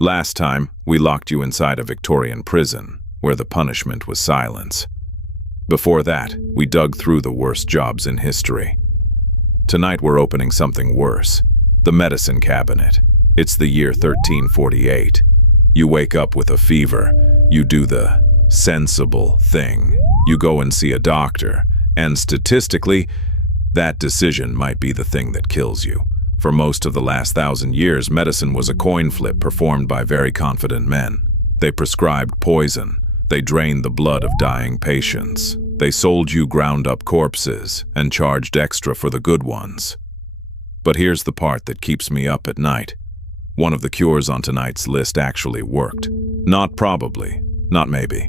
Last time, we locked you inside a Victorian prison, where the punishment was silence. Before that, we dug through the worst jobs in history. Tonight we're opening something worse. The medicine cabinet. It's the year 1348. You wake up with a fever. You do the sensible thing. You go and see a doctor. And statistically, that decision might be the thing that kills you. For most of the last 1,000 years, medicine was a coin flip performed by very confident men. They prescribed poison. They drained the blood of dying patients. They sold you ground-up corpses and charged extra for the good ones. But here's the part that keeps me up at night. One of the cures on tonight's list actually worked. Not probably, not maybe.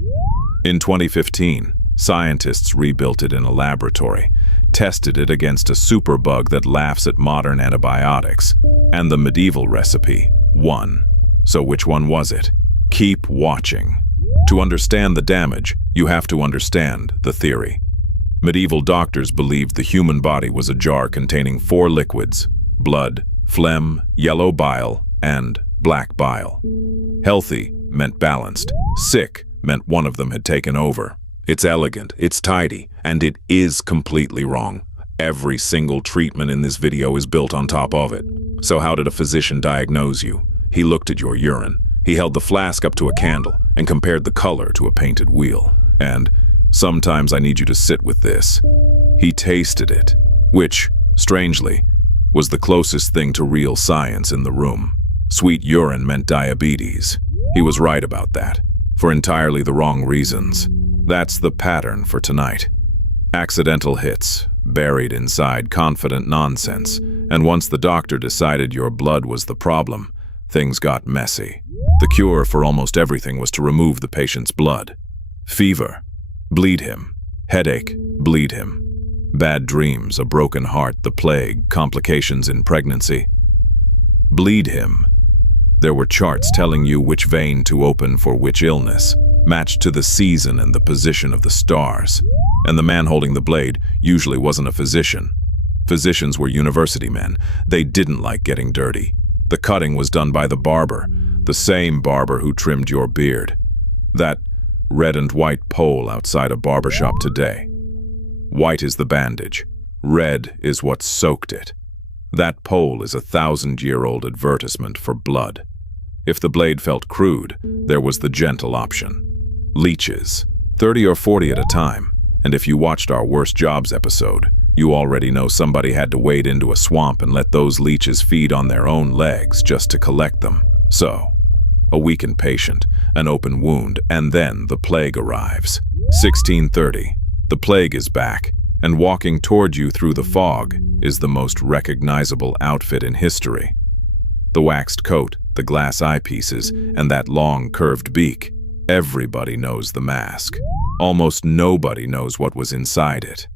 In 2015, scientists rebuilt it in a laboratory, tested it against a superbug that laughs at modern antibiotics, and the medieval recipe won. So which one was it? Keep watching. To understand the damage, you have to understand the theory. Medieval doctors believed the human body was a jar containing 4 liquids: blood, phlegm, yellow bile, and black bile. Healthy meant balanced. Sick meant one of them had taken over. It's elegant, it's tidy, and it is completely wrong. Every single treatment in this video is built on top of it. So how did a physician diagnose you? He looked at your urine. He held the flask up to a candle and compared the color to a painted wheel. And sometimes I need you to sit with this. He tasted it, which, strangely, was the closest thing to real science in the room. Sweet urine meant diabetes. He was right about that, for entirely the wrong reasons. That's the pattern for tonight. Accidental hits, buried inside confident nonsense, and once the doctor decided your blood was the problem, things got messy. The cure for almost everything was to remove the patient's blood. Fever, bleed him. Headache, bleed him. Bad dreams, a broken heart, the plague, complications in pregnancy. Bleed him. There were charts telling you which vein to open for which illness, matched to the season and the position of the stars. And the man holding the blade usually wasn't a physician. Physicians were university men. They didn't like getting dirty. The cutting was done by the barber, the same barber who trimmed your beard. That red and white pole outside a barbershop today. White is the bandage. Red is what soaked it. That pole is a 1,000-year-old advertisement for blood. If the blade felt crude, there was the gentle option. Leeches, 30 or 40 at a time. And if you watched our Worst Jobs episode, you already know somebody had to wade into a swamp and let those leeches feed on their own legs just to collect them. So, a weakened patient, an open wound, and then the plague arrives. 1630. The plague is back, and walking toward you through the fog is the most recognizable outfit in history. The waxed coat, the glass eyepieces, and that long curved beak. Everybody knows the mask. Almost nobody knows what was inside it.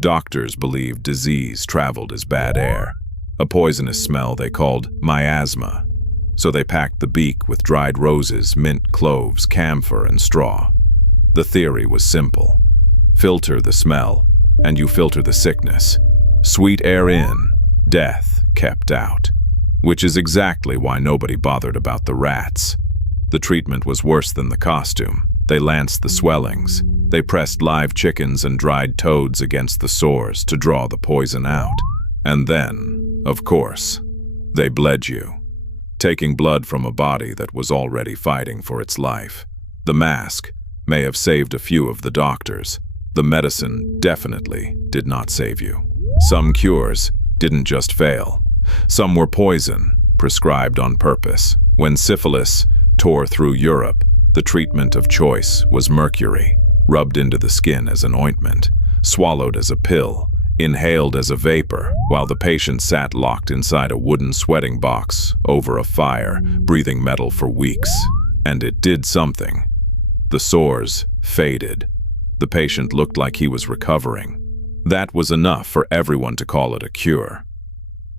Doctors believed disease traveled as bad air, a poisonous smell they called miasma. So they packed the beak with dried roses, mint, cloves, camphor, and straw. The theory was simple. Filter the smell, and you filter the sickness. Sweet air in, death kept out. Which is exactly why nobody bothered about the rats. The treatment was worse than the costume. They lanced the swellings. They pressed live chickens and dried toads against the sores to draw the poison out. And then, of course, they bled you, taking blood from a body that was already fighting for its life. The mask may have saved a few of the doctors. The medicine definitely did not save you. Some cures didn't just fail. Some were poison, prescribed on purpose. When syphilis tore through Europe, the treatment of choice was mercury, rubbed into the skin as an ointment, swallowed as a pill, inhaled as a vapor, while the patient sat locked inside a wooden sweating box over a fire, breathing metal for weeks. And it did something. The sores faded. The patient looked like he was recovering. That was enough for everyone to call it a cure.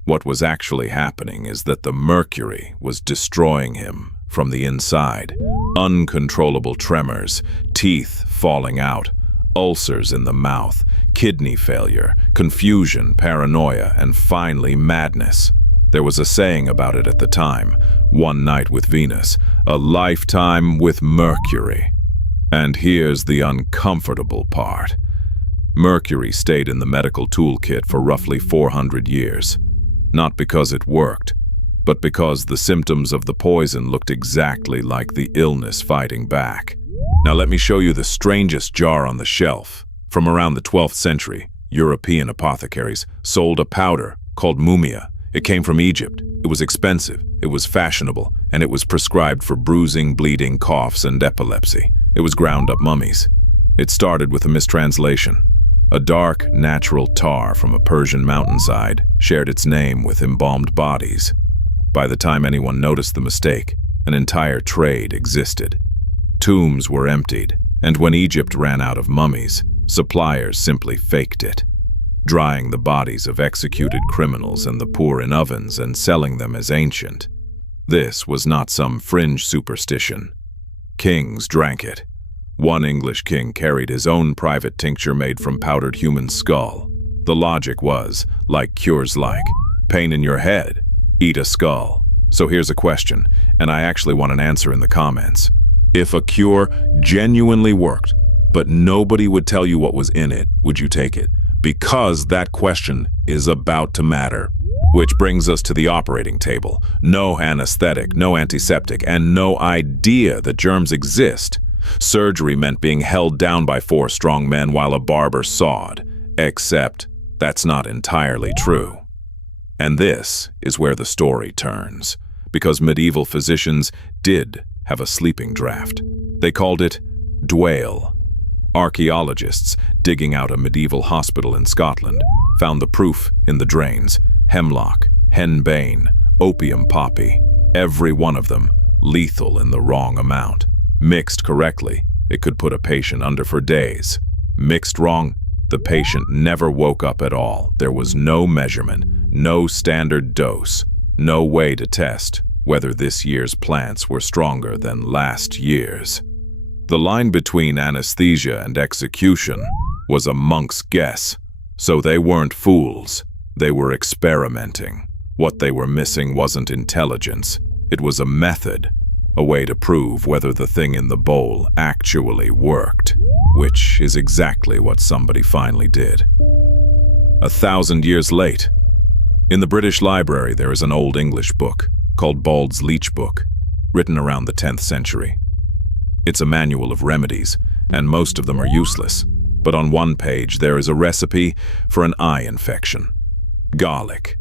What was actually happening is that the mercury was destroying him from the inside. Uncontrollable tremors, teeth falling out, ulcers in the mouth, kidney failure, confusion, paranoia, and finally madness. There was a saying about it at the time: one night with Venus, a lifetime with Mercury. And here's the uncomfortable part. Mercury stayed in the medical toolkit for roughly 400 years. Not because it worked, but because the symptoms of the poison looked exactly like the illness fighting back. Now let me show you the strangest jar on the shelf. From around the 12th century, European apothecaries sold a powder called mumia. It came from Egypt. It was expensive, it was fashionable, and it was prescribed for bruising, bleeding, coughs, and epilepsy. It was ground-up mummies. It started with a mistranslation. A dark, natural tar from a Persian mountainside shared its name with embalmed bodies. By the time anyone noticed the mistake, an entire trade existed. Tombs were emptied, and when Egypt ran out of mummies, suppliers simply faked it, drying the bodies of executed criminals and the poor in ovens and selling them as ancient. This was not some fringe superstition. Kings drank it. One English king carried his own private tincture made from powdered human skull. The logic was, like cures like, pain in your head, eat a skull. So here's a question, and I actually want an answer in the comments. If a cure genuinely worked, but nobody would tell you what was in it, would you take it? Because that question is about to matter. Which brings us to the operating table. No anesthetic, no antiseptic, and no idea that germs exist. Surgery meant being held down by 4 strong men while a barber sawed. Except that's not entirely true. And this is where the story turns, because medieval physicians did have a sleeping draught. They called it dwale. Archaeologists digging out a medieval hospital in Scotland found the proof in the drains: hemlock, henbane, opium poppy, every one of them lethal in the wrong amount. Mixed correctly, it could put a patient under for days. Mixed wrong, the patient never woke up at all. There was no measurement, no standard dose, no way to test whether this year's plants were stronger than last year's. The line between anesthesia and execution was a monk's guess, so they weren't fools. They were experimenting. What they were missing wasn't intelligence. It was a method, a way to prove whether the thing in the bowl actually worked, which is exactly what somebody finally did. 1,000 years late, in the British Library there is an old English book called Bald's Leechbook, written around the 10th century. It's a manual of remedies, and most of them are useless, but on one page there is a recipe for an eye infection. Garlic,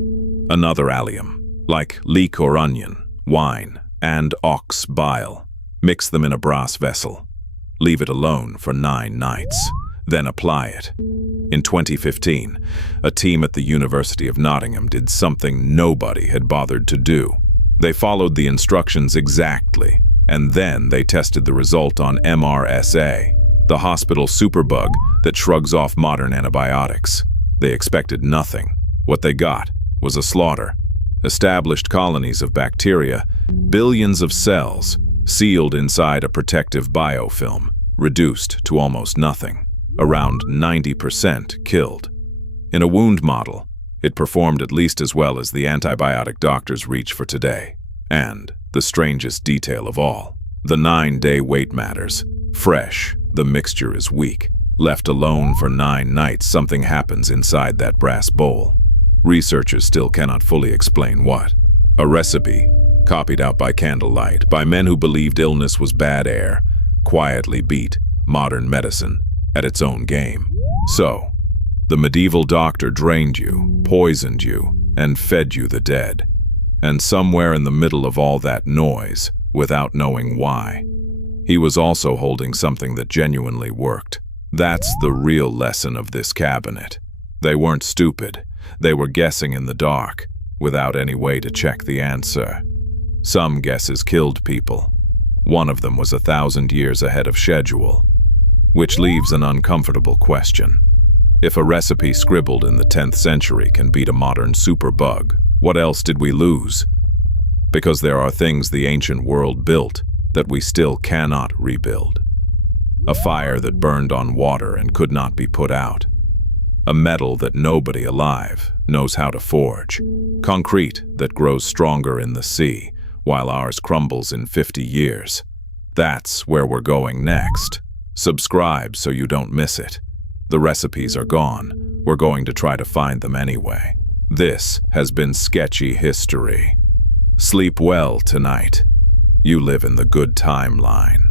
another allium, like leek or onion, wine, and ox bile. Mix them in a brass vessel. Leave it alone for 9 nights, then apply it. In 2015, a team at the University of Nottingham did something nobody had bothered to do. They followed the instructions exactly, and then they tested the result on MRSA, the hospital superbug that shrugs off modern antibiotics. They expected nothing. What they got was a slaughter. Established colonies of bacteria, billions of cells, sealed inside a protective biofilm, reduced to almost nothing. Around 90% killed. In a wound model, it performed at least as well as the antibiotic doctors reach for today. And the strangest detail of all, the 9-day wait matters. Fresh, the mixture is weak. Left alone for 9 nights, something happens inside that brass bowl. Researchers still cannot fully explain what. A recipe, copied out by candlelight, by men who believed illness was bad air, quietly beat modern medicine at its own game. So, the medieval doctor drained you, poisoned you, and fed you the dead. And somewhere in the middle of all that noise, without knowing why, he was also holding something that genuinely worked. That's the real lesson of this cabinet. They weren't stupid. They were guessing in the dark, without any way to check the answer. Some guesses killed people. One of them was 1,000 years ahead of schedule. Which leaves an uncomfortable question. If a recipe scribbled in the 10th century can beat a modern superbug, what else did we lose? Because there are things the ancient world built that we still cannot rebuild. A fire that burned on water and could not be put out. A metal that nobody alive knows how to forge. Concrete that grows stronger in the sea, while ours crumbles in 50 years. That's where we're going next. Subscribe so you don't miss it. The recipes are gone. We're going to try to find them anyway. This has been Sketchy History. Sleep well tonight. You live in the good timeline.